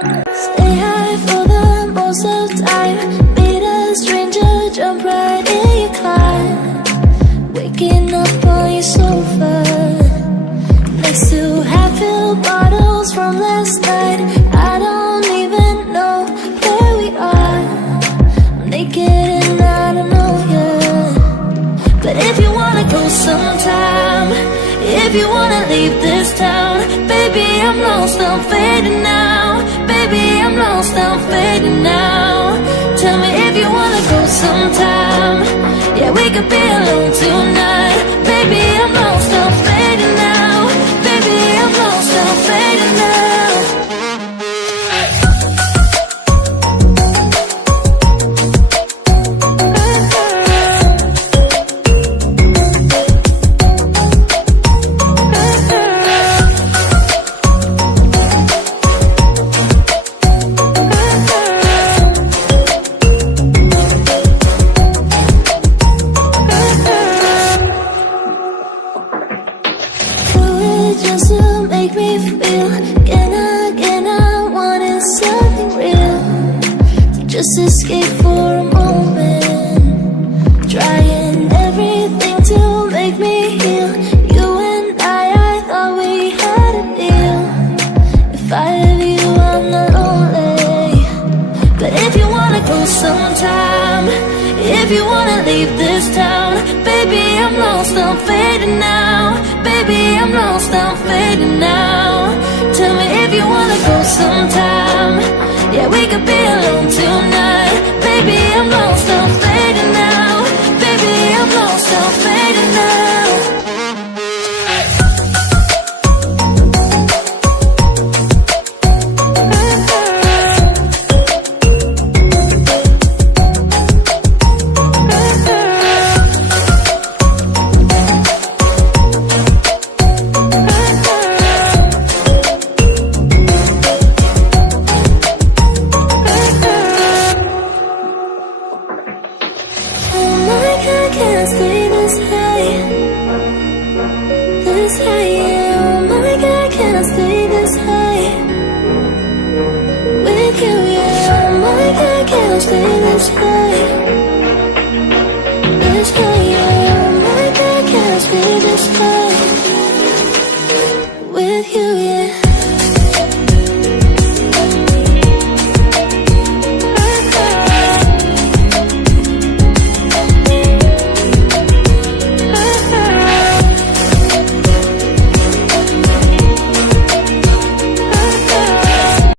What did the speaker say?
Stay high for the most of the time. Meet a stranger, jump right in your car. Waking up on your sofa, next to half-filled bottles from last night. I don't even know where we are. I'm naked and I don't know you. But if you wanna go sometime, if you wanna leave this town, baby, I'm lost, I'm fading now. Baby, I'm lost, I'm fading now. Tell me if you wanna go sometime. Yeah, we could be alone tonight. Baby, I'm lost, I'm fading now. Baby, I'm lost, I'm fading now. Just to make me feel again, I wanted something real to just escape for a moment, trying everything to make me heal. You and I thought we had a deal. If I have you, I'm not lonely. But if you wanna go sometime, if you wanna leave this town, baby, I'm lost, I'm fading now. Baby, I'm lost, I'm fading now. Tell me if you wanna go sometime. Yeah, we could be alone tonight. Baby, I'm lost, I'm fading now. Baby, I'm lost, I'm fading now. Can't stay this high, yeah. Oh my God, can't stay this high with you, yeah. Oh my God, can't stay this high.